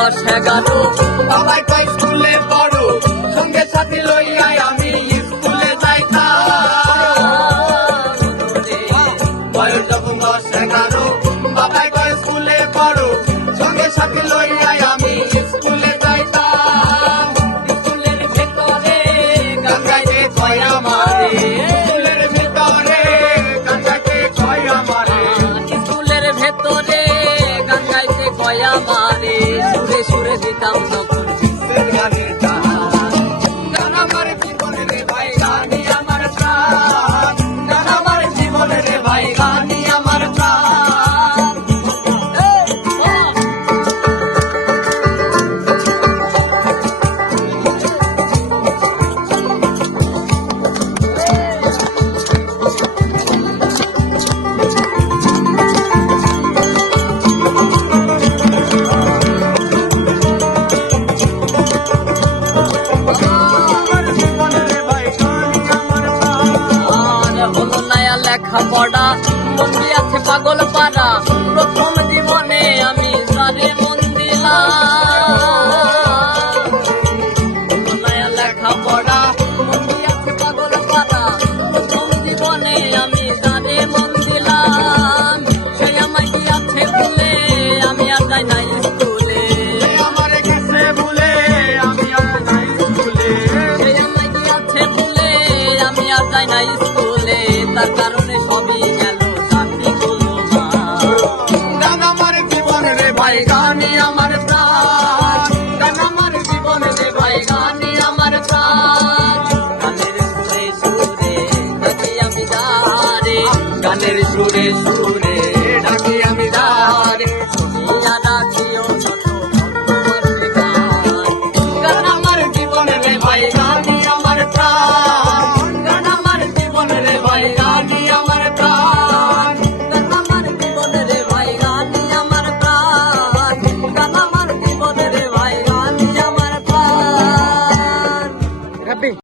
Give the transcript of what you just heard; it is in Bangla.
10-11 বাবাই কয় স্কুলে পড়ো সঙ্গে সাথে লইয়া আমি স্কুলে যাইতাম বয়স যখন 10-11 বাবাই কয় স্কুলে পড়ো সঙ্গে সাথে লইয়া আমি স্কুলে যাইতাম স্কুলের ভেতরে গান গাইতে কয় আমারে স্কুলের ভিতরে গান গাইতে কয় আমারে স্কুলের ভেতরে গান গাইতে কয় আমারে সুরে সুরে দিতাম যখন গানের টান গান আমার জীবনে রে ভাই গানই আমার প্রাণ গান আমার জীবনে রে ভাই গানই আমার প্রাণ আমার জীবনে রে ভাই গানই আমার প্রাণ আর হলো নয়া লেখাপড়া মন্দি আছে পাগল পাড়া প্রথম জীবনে আমি সারে মন দিলাম হলো নয়া লেখাপড়া মন্দি আছে পাগল পাড়া প্রথম জীবনে আমি সারে মন দিলাম সে আমায় দিয়াছে ভুলে আমি আর যাই না স্কুলে আমার গেছে ভুলে আমি আর নাই স্কুলে সে আমায় দিয়াছে ভুলে আমি আর যাই না স্কুলে তার কারণে সবই গেল সাথী গুলো মা গান আমার জীবনে রে ভাই গান